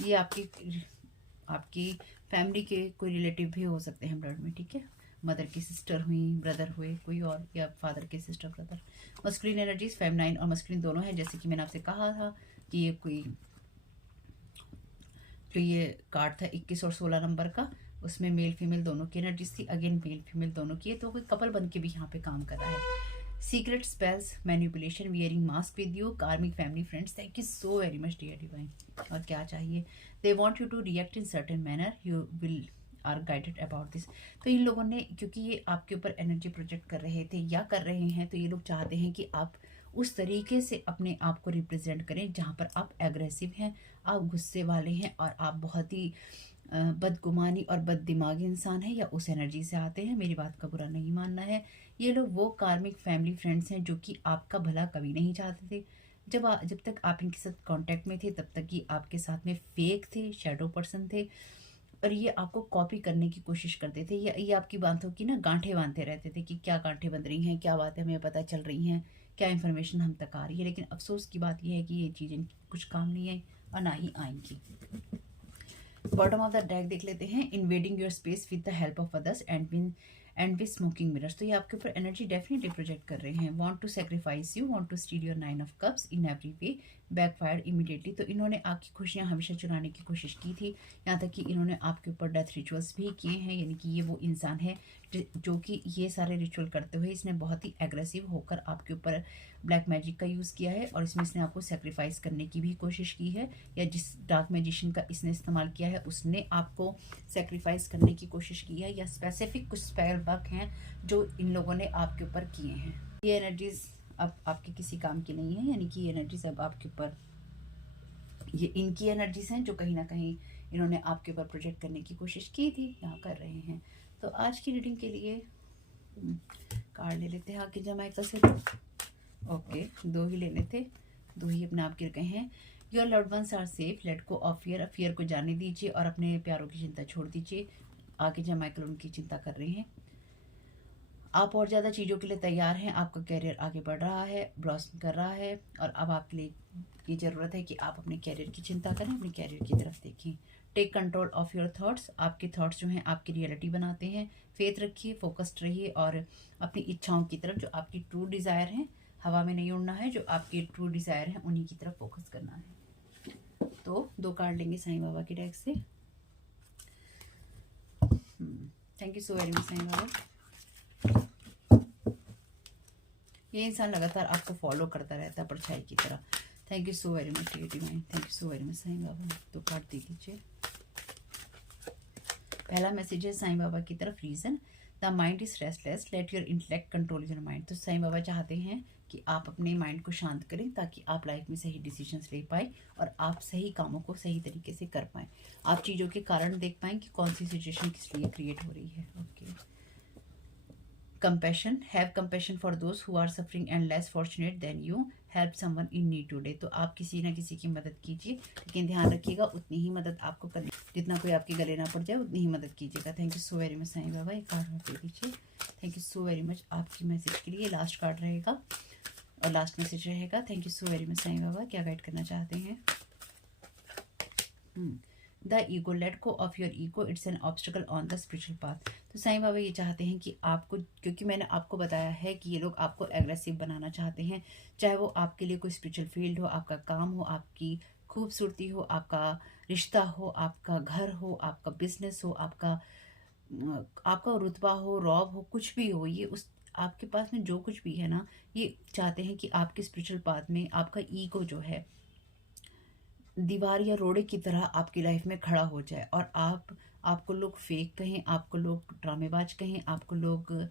ये आपकी फैमिली के कोई रिलेटिव भी हो सकते हैं ब्लड में, ठीक है। मदर की सिस्टर हुई, ब्रदर हुए कोई और, या फादर के sister brother. Masculine energies feminine और मस्कुलिन दोनों है, जैसे कि मैंने आपसे कहा था कि ये कोई जो ये कार्ड था 21 और 16 नंबर का, उसमें मेल फीमेल दोनों की एनर्जीज थी। अगेन मेल फीमेल दोनों की है, तो कोई कपल बन के भी यहाँ पे काम कर रहा है। Secret spells, manipulation, wearing mask with you, karmic family friends. Thank you so very much dear divine. और क्या चाहिए? They want you to react in certain manner, you will are guided about this. तो इन लोगों ने, क्योंकि ये आपके ऊपर एनर्जी प्रोजेक्ट कर रहे थे या कर रहे हैं, तो ये लोग चाहते हैं कि आप उस तरीके से अपने आप को रिप्रेजेंट करें जहाँ पर आप एग्रेसिव हैं, आप गुस्से वाले हैं, और आप बहुत ही बदगुमानी और बददिमागी इंसान है, या उस एनर्जी से आते हैं। मेरी बात का बुरा नहीं मानना है। ये लोग वो कार्मिक फैमिली फ्रेंड्स हैं जो कि आपका भला कभी नहीं चाहते थे। जब तक आप इनके साथ कांटेक्ट में थे तब तक ये आपके साथ में फेक थे, शैडो पर्सन थे, और ये आपको कॉपी करने की कोशिश करते थे, या ये आपकी बातों की ना गांठें बांधते रहते थे कि क्या गांठें बंध रही हैं, क्या बातें हमें पता चल रही हैं, क्या इन्फॉर्मेशन हम तक आ रही है। लेकिन अफसोस की बात यह है कि ये चीज़ें कुछ काम नहीं आई और ना ही आएंगी। बॉटम ऑफ द डेक देख लेते हैं। Invading your space with the help of others and with smoking mirrors. तो ये आपके ऊपर एनर्जी डेफिनेटली प्रोजेक्ट कर रहे हैं। Want to sacrifice you, want to steal your 9 of cups in every way, backfired immediately. तो इन्होंने आपकी खुशियां हमेशा चुराने की कोशिश की थी, यहाँ तक कि इन्होंने आपके ऊपर डेथ रिचुअल्स भी किए हैं। यानी कि ये वो इंसान है जो कि ये सारे रिचुअल करते हुए इसने बहुत ही एग्रेसिव होकर आपके ऊपर ब्लैक मैजिक का यूज़ किया है, और इसमें इसने आपको सेक्रीफाइस करने की भी कोशिश की है, या जिस डार्क मैजिशियन का इसने इस्तेमाल किया है उसने आपको सेक्रीफाइस करने की कोशिश की है, या स्पेसिफिक कुछ स्पेल वर्क हैं जो इन लोगों ने आपके ऊपर किए हैं। ये एनर्जीज अब आपके किसी काम की नहीं है, यानी कि ये एनर्जीज अब आपके ऊपर ये इनकी एनर्जीज हैं जो कहीं ना कहीं इन्होंने आपके ऊपर प्रोजेक्ट करने की कोशिश की थी, यहाँ कर रहे हैं। तो आज की रीडिंग के लिए कार्ड ले लेते हैं आगे जमाइका से। ओके, 2 ही लेने थे, 2 ही अपने आप गिर गए हैं। Your loved ones are safe, let go of fear, fear को जाने दीजिए और अपने प्यारों की चिंता छोड़ दीजिए। आगे जमाइकल उनकी चिंता कर रहे हैं। आप और ज़्यादा चीज़ों के लिए तैयार हैं, आपका कैरियर आगे बढ़ रहा है, ब्लॉसम कर रहा है और अब आपके लिए ये ज़रूरत है कि आप अपने कैरियर की चिंता करें, अपने कैरियर की तरफ देखें। Take control of your thoughts, आपके थॉट्स जो हैं आपकी रियलिटी बनाते हैं। फेथ रखिए, फोकस्ड रहिए और अपनी इच्छाओं की तरफ, जो आपकी ट्रू डिज़ायर हैं, हवा में नहीं उड़ना है, जो आपकी ट्रू डिज़ायर हैं उन्हीं की तरफ फोकस करना है। तो 2 कार्ड लेंगे साईं बाबा के डेक से। Thank you so very much Sai Baba. ये इंसान लगातार आपको फॉलो करता रहता है परछाई की तरह। Thank you so very much divine, thank you so very much Sai Baba. 2 card दे दीजिए। पहला मैसेज है साईं बाबा की तरफ, reason the mind is restless, let your intellect control your mind. तो साईं बाबा चाहते हैं कि आप अपने माइंड को शांत करें ताकि आप लाइफ में सही डिसीजंस ले पाए और आप सही कामों को सही तरीके से कर पाएँ। आप चीज़ों के कारण देख पाएँ कि कौन सी सिचुएशन किस लिए क्रिएट हो रही है। Okay, compassion, have compassion for those who are suffering and less fortunate than you, help someone in need today. तो आप किसी ना किसी की मदद कीजिए, लेकिन ध्यान रखिएगा उतनी ही मदद आपको करनी, जितना कोई आपके गले ना पड़ जाए उतनी ही मदद कीजिएगा। Thank you so very much Sai Baba. एक कार्ड दे दीजिए। Thank you so very much आपकी मैसेज के लिए। लास्ट कार्ड रहेगा और लास्ट मैसेज रहेगा। Thank you so very much Sai Baba. क्या गाइड करना चाहते हैं? The ego, let go of your ego, it's an obstacle on the spiritual path. तो साईं बाबा ये चाहते हैं कि आपको, क्योंकि मैंने आपको बताया है कि ये लोग आपको एग्रेसिव बनाना चाहते हैं, चाहे वो आपके लिए कोई स्पिरिचुअल फील्ड हो, आपका काम हो, आपकी खूबसूरती हो, आपका रिश्ता हो, आपका घर हो, आपका बिजनेस हो, आपका रुतबा हो, रॉब हो, कुछ भी हो, ये उस आपके पास में जो कुछ भी है ना, ये चाहते हैं कि आपके स्पिरिचुअल पाथ में आपका ईगो जो है दीवार या रोड़े की तरह आपकी लाइफ में खड़ा हो जाए और आपको लोग फेक कहें, आपको लोग ड्रामेबाज कहें, आपको लोग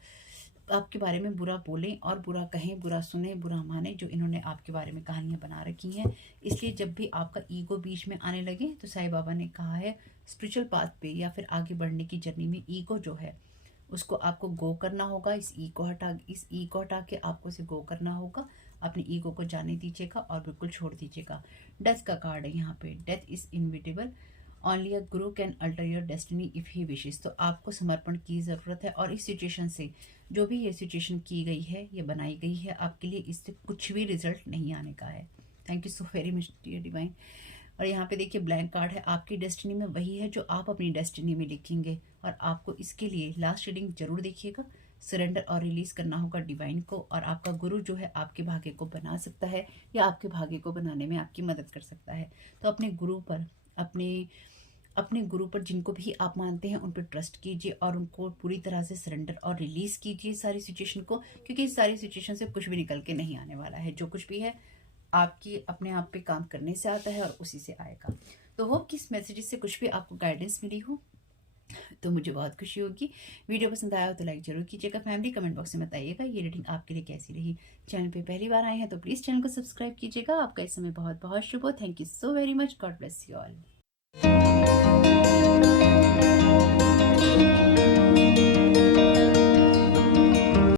आपके बारे में बुरा बोलें और बुरा कहें, बुरा सुने, बुरा माने, जो इन्होंने आपके बारे में कहानियां बना रखी हैं। इसलिए जब भी आपका ईगो बीच में आने लगे तो साईं बाबा ने कहा है स्पिरिचुअल पाथ पे या फिर आगे बढ़ने की जर्नी में ईगो जो है उसको आपको गो करना होगा। इस ईगो हटा के आपको इसे गो करना होगा। अपने ईगो को जाने दीजिएगा और बिल्कुल छोड़ दीजिएगा। डेथ का कार्ड है यहाँ पे। Death is inevitable, only a guru can alter your destiny if he wishes. तो आपको समर्पण की ज़रूरत है और इस सिचुएशन से, जो भी ये सिचुएशन की गई है, ये बनाई गई है आपके लिए, इससे कुछ भी रिजल्ट नहीं आने का है। Thank you so very much dear divine. और यहाँ पे देखिए ब्लैंक कार्ड है। आपकी डेस्टिनी में वही है जो आप अपनी डेस्टिनी में लिखेंगे और आपको इसके लिए लास्ट रीडिंग जरूर देखिएगा। सरेंडर और रिलीज करना होगा डिवाइन को और आपका गुरु जो है आपके भाग्य को बना सकता है या आपके भाग्य को बनाने में आपकी मदद कर सकता है। तो अपने गुरु पर, अपने गुरु पर जिनको भी आप मानते हैं उन पर ट्रस्ट कीजिए और उनको पूरी तरह से सरेंडर और रिलीज कीजिए सारी सिचुएशन को, क्योंकि इस सारी सिचुएशन से कुछ भी निकल के नहीं आने वाला है। जो कुछ भी है आपकी अपने आप पे काम करने से आता है और उसी से आएगा। तो होप कि इस मैसेज से कुछ भी आपको गाइडेंस मिली हो तो मुझे बहुत खुशी होगी। वीडियो पसंद आया हो तो लाइक जरूर कीजिएगा। फैमिली कमेंट बॉक्स में बताइएगा ये रीडिंग आपके लिए कैसी रही। चैनल पे पहली बार आए हैं तो प्लीज़ चैनल को सब्सक्राइब कीजिएगा। आपका इस समय बहुत बहुत शुभ हो। Thank you so very much. God bless you all.